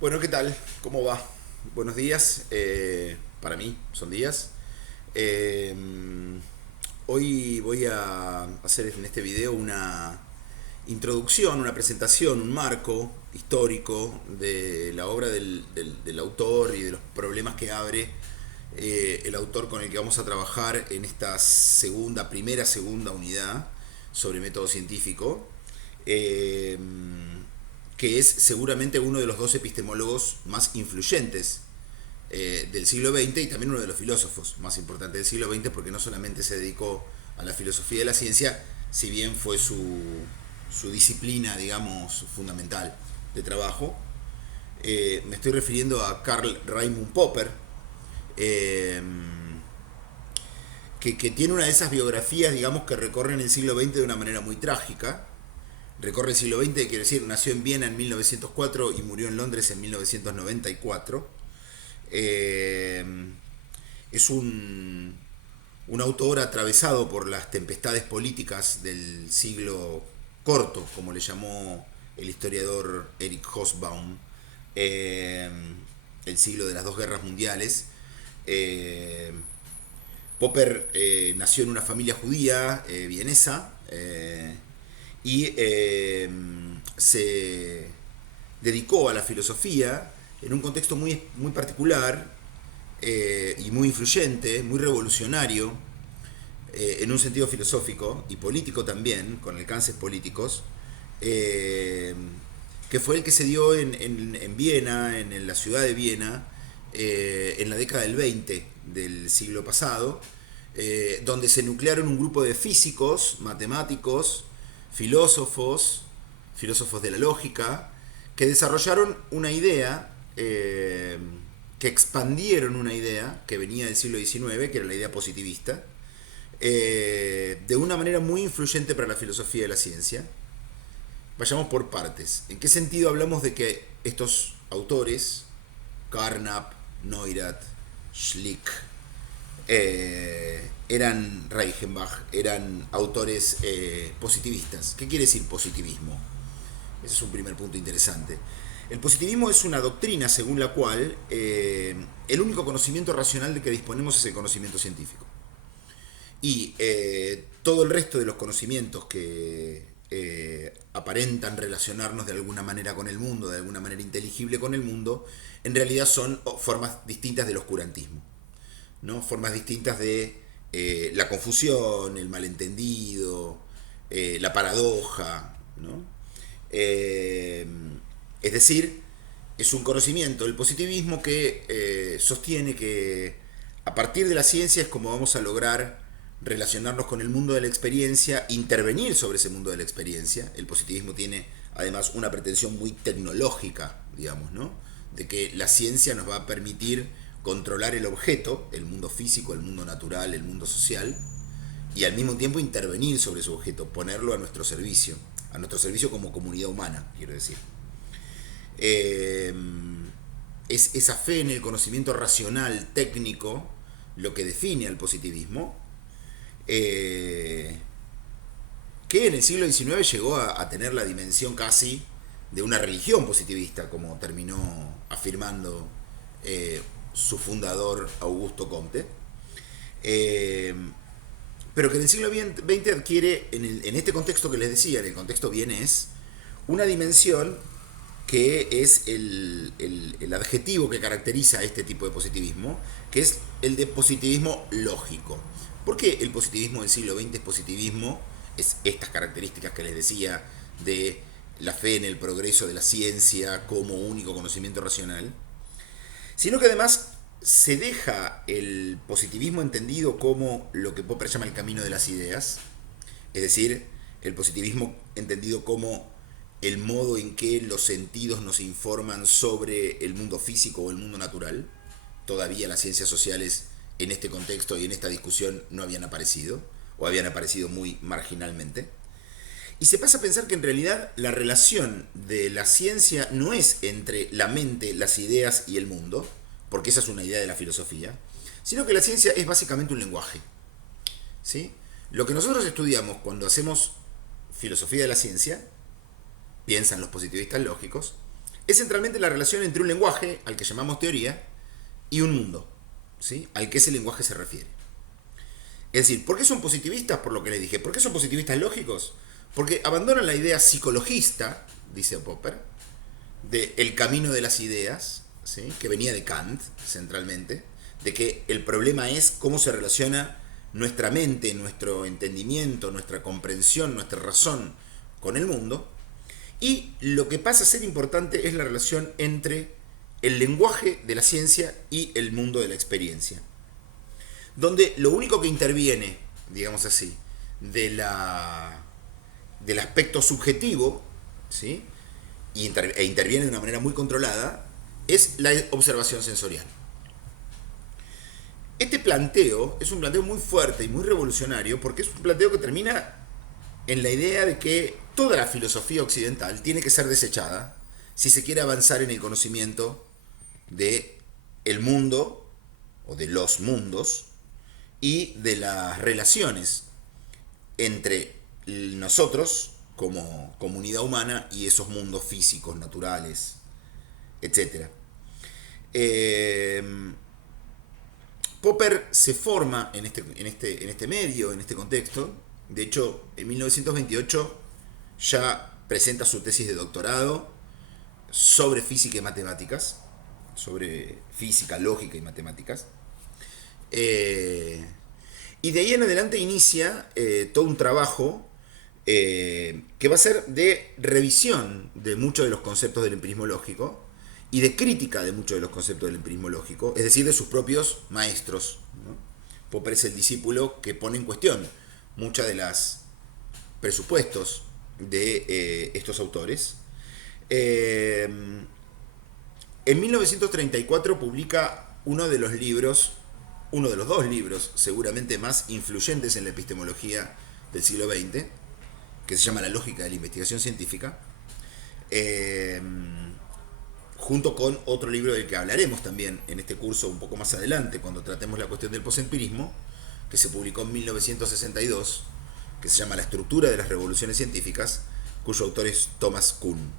Bueno, ¿qué tal? ¿Cómo va? Buenos días. Para mí son días. Eh, Hoy voy a hacer en este video una introducción, una presentación, un marco histórico de la obra del autor y de los problemas que abre el autor con el que vamos a trabajar en esta segunda unidad sobre método científico. Eh, que es seguramente uno de los dos epistemólogos más influyentes del siglo XX y también uno de los filósofos más importantes del siglo XX, porque no solamente se dedicó a la filosofía de la ciencia, si bien fue su disciplina, digamos, fundamental de trabajo. Me estoy refiriendo a Karl Raimund Popper, eh, que tiene una de esas biografías, digamos, que recorren el siglo XX de una manera muy trágica. Recorre el siglo XX, quiere decir, nació en Viena en 1904 y murió en Londres en 1994. Eh, es un autor atravesado por las tempestades políticas del siglo corto, como le llamó el historiador Eric Hobsbawm, eh, el siglo de las dos guerras mundiales. Eh, Popper nació en una familia judía vienesa y se dedicó a la filosofía en un contexto muy particular y muy influyente, muy revolucionario, en un sentido filosófico y político también, con alcances políticos, eh, que fue el que se dio en Viena, en la ciudad de Viena, en la década del 20 del siglo pasado, donde se nuclearon un grupo de físicos, matemáticos, filósofos, filósofos de la lógica, que desarrollaron una idea, que expandieron una idea que venía del siglo XIX, que era la idea positivista, de una manera muy influyente para la filosofía de la ciencia. Vayamos por partes. ¿En qué sentido hablamos de que estos autores, Carnap, Neurath, Schlick, eran Reichenbach, eran autores positivistas? ¿Qué quiere decir positivismo? Ese es un primer punto interesante. El positivismo es una doctrina según la cual el único conocimiento racional de que disponemos es el conocimiento científico. Y todo el resto de los conocimientos que aparentan relacionarnos de alguna manera con el mundo, de alguna manera inteligible con el mundo, en realidad son formas distintas del oscurantismo, ¿no? Formas distintas de la confusión, el malentendido, la paradoja, ¿no? Eh, es decir, es un conocimiento del positivismo que sostiene que a partir de la ciencia es como vamos a lograr relacionarnos con el mundo de la experiencia, intervenir sobre ese mundo de la experiencia. El positivismo tiene además una pretensión muy tecnológica, digamos, ¿no? De que la ciencia nos va a permitir controlar el objeto, el mundo físico, el mundo natural, el mundo social, y al mismo tiempo intervenir sobre su objeto, ponerlo a nuestro servicio como comunidad humana, quiero decir. Eh, es esa fe en el conocimiento racional, técnico, lo que define al positivismo, eh, que en el siglo XIX llegó a tener la dimensión casi de una religión positivista, como terminó afirmando su fundador Augusto Comte. Eh, pero que en el siglo XX adquiere, en este contexto que les decía, en el contexto vienés, una dimensión que es el adjetivo que caracteriza a este tipo de positivismo, que es el de positivismo lógico. ¿Por qué el positivismo del siglo XX es positivismo? Es estas características que les decía de la fe en el progreso de la ciencia como único conocimiento racional, sino que además se deja el positivismo entendido como lo que Popper llama el camino de las ideas, es decir, el positivismo entendido como el modo en que los sentidos nos informan sobre el mundo físico o el mundo natural. Todavía las ciencias sociales en este contexto y en esta discusión no habían aparecido, o habían aparecido muy marginalmente. Y se pasa a pensar que en realidad la relación de la ciencia no es entre la mente, las ideas y el mundo, porque esa es una idea de la filosofía, sino que la ciencia es básicamente un lenguaje. ¿Sí? Lo que nosotros estudiamos cuando hacemos filosofía de la ciencia, piensan los positivistas lógicos, es centralmente la relación entre un lenguaje, al que llamamos teoría, y un mundo, ¿sí? Al que ese lenguaje se refiere. Es decir, ¿por qué son positivistas? Por lo que le dije. ¿Por qué son positivistas lógicos? Porque abandonan la idea psicologista, dice Popper, de el camino de las ideas, ¿sí? Que venía de Kant, centralmente, de que el problema es cómo se relaciona nuestra mente, nuestro entendimiento, nuestra comprensión, nuestra razón con el mundo. Y lo que pasa a ser importante es la relación entre el lenguaje de la ciencia y el mundo de la experiencia. Donde lo único que interviene, digamos así, de del aspecto subjetivo, ¿sí? E interviene de una manera muy controlada, es la observación sensorial. Este planteo es un planteo muy fuerte y muy revolucionario porque es un planteo que termina en la idea de que toda la filosofía occidental tiene que ser desechada si se quiere avanzar en el conocimiento de el mundo o de los mundos y de las relaciones entre nosotros como comunidad humana y esos mundos físicos, naturales, etcétera. Eh, Popper se forma en este medio, en este contexto. De hecho, en 1928 ya presenta su tesis de doctorado sobre física y matemáticas, sobre física, lógica y matemáticas. Y de ahí en adelante inicia todo un trabajo que va a ser de revisión de muchos de los conceptos del empirismo lógico y de crítica de muchos de los conceptos del empirismo lógico, es decir, de sus propios maestros, ¿no? Popper es el discípulo que pone en cuestión muchas de las presupuestos de estos autores. En 1934 publica uno de los libros, uno de los dos libros seguramente más influyentes en la epistemología del siglo XX, que se llama La lógica de la investigación científica, junto con otro libro del que hablaremos también en este curso un poco más adelante, cuando tratemos la cuestión del posempirismo, que se publicó en 1962, que se llama La estructura de las revoluciones científicas, cuyo autor es Thomas Kuhn.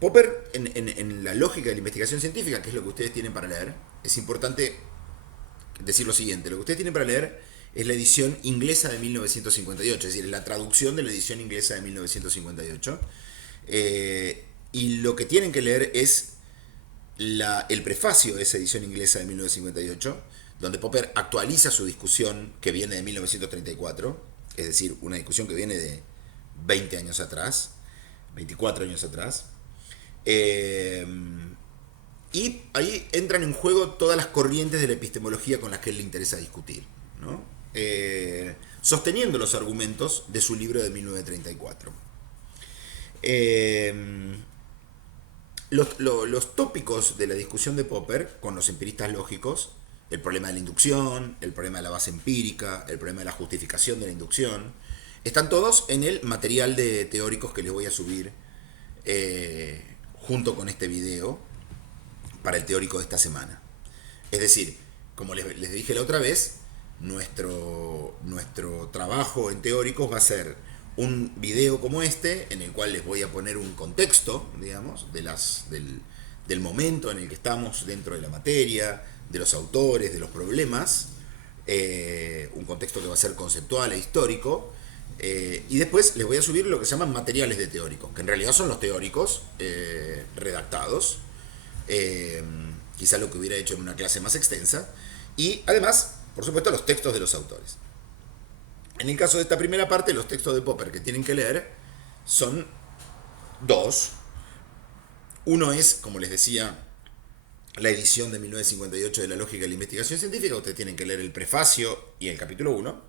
Popper, en la lógica de la investigación científica, que es lo que ustedes tienen para leer, es importante decir lo siguiente: lo que ustedes tienen para leer es la edición inglesa de 1958, es decir, la traducción de la edición inglesa de 1958. Y lo que tienen que leer es el prefacio de esa edición inglesa de 1958, donde Popper actualiza su discusión que viene de 1934, es decir, una discusión que viene de 20 años atrás, 24 años atrás. Y ahí entran en juego todas las corrientes de la epistemología con las que él le interesa discutir, ¿no? Sosteniendo los argumentos de su libro de 1934. Los tópicos de la discusión de Popper con los empiristas lógicos, el problema de la inducción, el problema de la base empírica, el problema de la justificación de la inducción, están todos en el material de teóricos que les voy a subir junto con este video para el teórico de esta semana. Es decir, como les dije la otra vez, nuestro trabajo en teóricos va a ser un video como este, en el cual les voy a poner un contexto, digamos, del momento en el que estamos dentro de la materia, de los autores, de los problemas, un contexto que va a ser conceptual e histórico, y después les voy a subir lo que se llaman materiales de teóricos, que en realidad son los teóricos redactados, quizá lo que hubiera hecho en una clase más extensa, y además, por supuesto, los textos de los autores. En el caso de esta primera parte, los textos de Popper que tienen que leer son dos. Uno es, como les decía, la edición de 1958 de La lógica de la investigación científica. Ustedes tienen que leer el prefacio y el capítulo 1,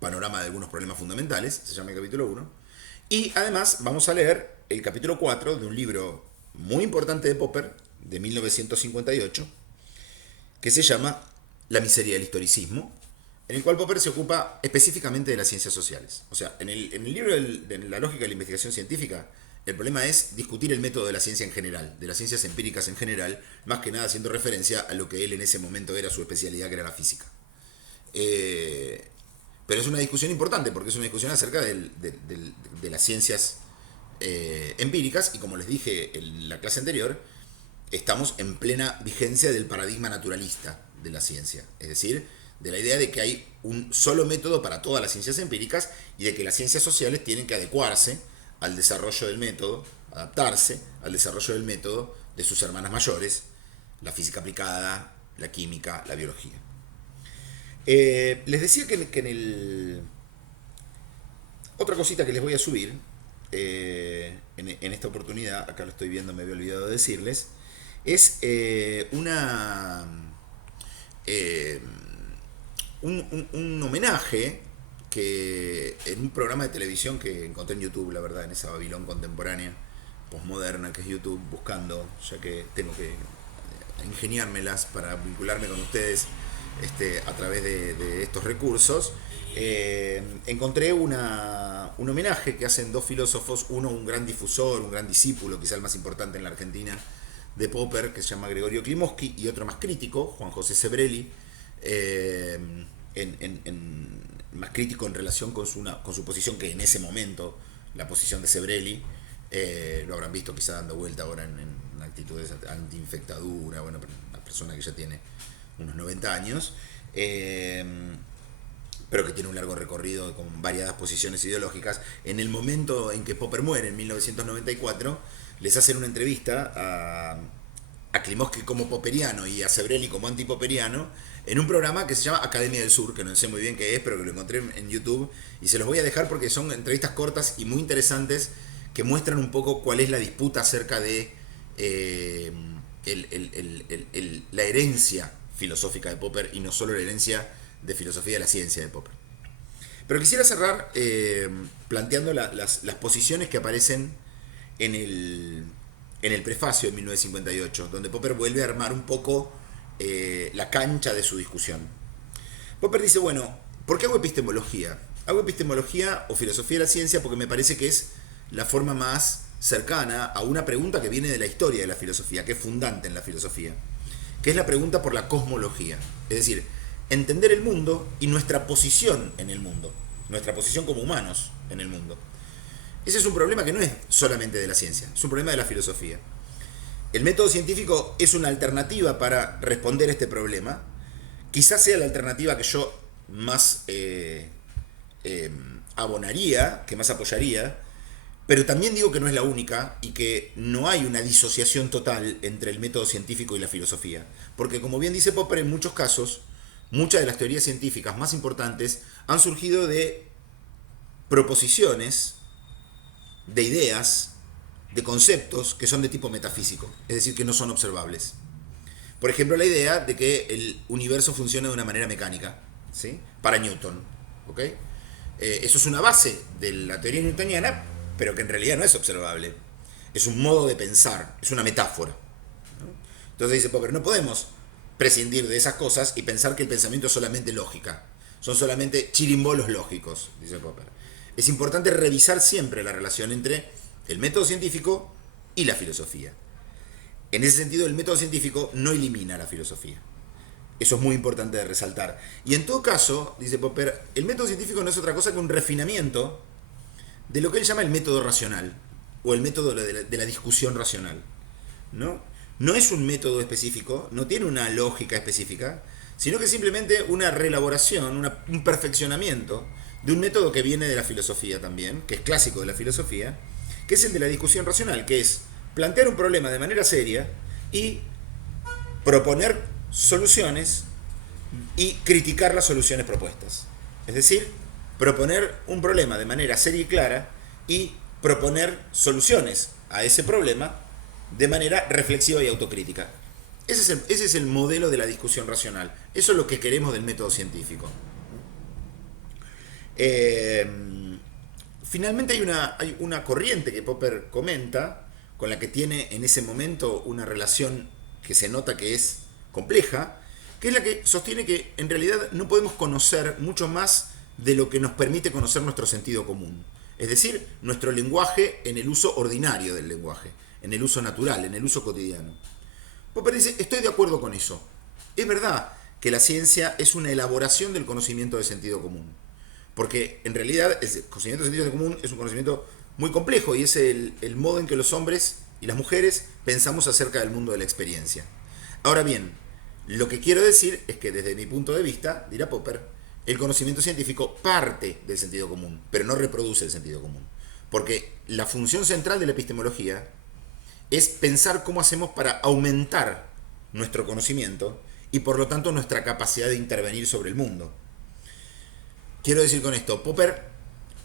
panorama de algunos problemas fundamentales, se llama el capítulo 1. Y además vamos a leer el capítulo 4 de un libro muy importante de Popper, de 1958, que se llama La miseria del historicismo, en el cual Popper se ocupa específicamente de las ciencias sociales. O sea, en el libro de La lógica de la investigación científica, el problema es discutir el método de la ciencia en general, de las ciencias empíricas en general, más que nada haciendo referencia a lo que él en ese momento era su especialidad, que era la física. Pero es una discusión importante, porque es una discusión acerca de las ciencias empíricas, y como les dije en la clase anterior, estamos en plena vigencia del paradigma naturalista de la ciencia, es decir, de la idea de que hay un solo método para todas las ciencias empíricas y de que las ciencias sociales tienen que adecuarse al desarrollo del método, adaptarse al desarrollo del método de sus hermanas mayores, la física aplicada, la química, la biología. Les decía que en el... Otra cosita que les voy a subir en esta oportunidad, acá lo estoy viendo, me había olvidado de decirles, es un homenaje que en un programa de televisión que encontré en YouTube, la verdad, en esa Babilón contemporánea, posmoderna que es YouTube, buscando, ya que tengo que ingeniármelas para vincularme con ustedes a través de estos recursos, encontré un homenaje que hacen dos filósofos, uno un gran difusor, un gran discípulo, quizá el más importante en la Argentina, de Popper, que se llama Gregorio Klimovsky, y otro más crítico, Juan José Sebrelli, más crítico en relación con su posición, que en ese momento, la posición de Sebrelli, lo habrán visto quizá dando vuelta ahora en actitudes anti-infectadura, bueno, una persona que ya tiene unos 90 años, pero que tiene un largo recorrido con variadas posiciones ideológicas. En el momento en que Popper muere, en 1994, les hacen una entrevista a Klimovsky como popperiano y a Sebrelli como antipoperiano en un programa que se llama Academia del Sur, que no sé muy bien qué es, pero que lo encontré en YouTube, y se los voy a dejar porque son entrevistas cortas y muy interesantes que muestran un poco cuál es la disputa acerca de la herencia filosófica de Popper, y no solo la herencia de filosofía de la ciencia de Popper. Pero quisiera cerrar planteando las posiciones que aparecen en el prefacio de 1958, donde Popper vuelve a armar un poco la cancha de su discusión. Popper dice, bueno, ¿por qué hago epistemología? Hago epistemología o filosofía de la ciencia porque me parece que es la forma más cercana a una pregunta que viene de la historia de la filosofía, que es fundante en la filosofía, que es la pregunta por la cosmología. Es decir, entender el mundo y nuestra posición en el mundo, nuestra posición como humanos en el mundo. Ese es un problema que no es solamente de la ciencia, es un problema de la filosofía. El método científico es una alternativa para responder a este problema. Quizás sea la alternativa que yo más abonaría, que más apoyaría, pero también digo que no es la única y que no hay una disociación total entre el método científico y la filosofía. Porque como bien dice Popper, en muchos casos, muchas de las teorías científicas más importantes han surgido de proposiciones, de ideas, de conceptos que son de tipo metafísico, es decir, que no son observables. Por ejemplo, la idea de que el universo funciona de una manera mecánica, ¿sí? Para Newton, ¿ok? Eso es una base de la teoría newtoniana, pero que en realidad no es observable. Es un modo de pensar, es una metáfora, ¿no? Entonces dice Popper, no podemos prescindir de esas cosas y pensar que el pensamiento es solamente lógica. Son solamente chirimbolos lógicos, dice Popper. Es importante revisar siempre la relación entre el método científico y la filosofía. En ese sentido, el método científico no elimina la filosofía. Eso es muy importante de resaltar. Y en todo caso, dice Popper, el método científico no es otra cosa que un refinamiento de lo que él llama el método racional, o el método de la discusión racional, ¿no? No es un método específico, no tiene una lógica específica, sino que es simplemente una reelaboración, un perfeccionamiento de un método que viene de la filosofía también, que es clásico de la filosofía, que es el de la discusión racional, que es plantear un problema de manera seria y proponer soluciones y criticar las soluciones propuestas. Es decir, proponer un problema de manera seria y clara y proponer soluciones a ese problema de manera reflexiva y autocrítica. Ese es el modelo de la discusión racional. Eso es lo que queremos del método científico. Finalmente hay una corriente que Popper comenta, con la que tiene en ese momento una relación que se nota que es compleja, que es la que sostiene que en realidad no podemos conocer mucho más de lo que nos permite conocer nuestro sentido común. Es decir, nuestro lenguaje en el uso ordinario del lenguaje, en el uso natural, en el uso cotidiano. Popper dice, estoy de acuerdo con eso. Es verdad que la ciencia es una elaboración del conocimiento de sentido común. Porque en realidad el conocimiento de sentido común es un conocimiento muy complejo y es el modo en que los hombres y las mujeres pensamos acerca del mundo de la experiencia. Ahora bien, lo que quiero decir es que desde mi punto de vista, dirá Popper, el conocimiento científico parte del sentido común, pero no reproduce el sentido común. Porque la función central de la epistemología es pensar cómo hacemos para aumentar nuestro conocimiento y por lo tanto nuestra capacidad de intervenir sobre el mundo. Quiero decir con esto, Popper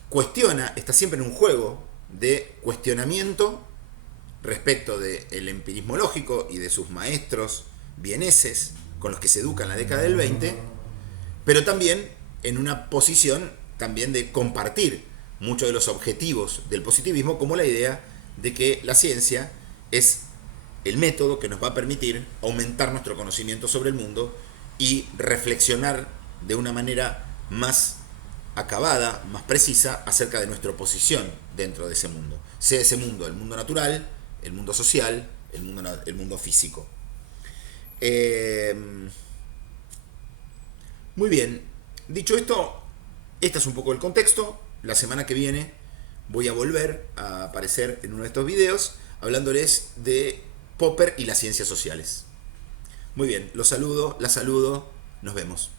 cuestiona, está siempre en un juego de cuestionamiento respecto del empirismo lógico y de sus maestros vieneses con los que se educa en la década del 20, pero también en una posición también de compartir muchos de los objetivos del positivismo, como la idea de que la ciencia es el método que nos va a permitir aumentar nuestro conocimiento sobre el mundo y reflexionar de una manera más acabada, más precisa, acerca de nuestra posición dentro de ese mundo. Sea ese mundo el mundo natural, el mundo social, el mundo físico. Muy bien, dicho esto, este es un poco el contexto. La semana que viene voy a volver a aparecer en uno de estos videos hablándoles de Popper y las ciencias sociales. Muy bien, los saludo, la saludo, nos vemos.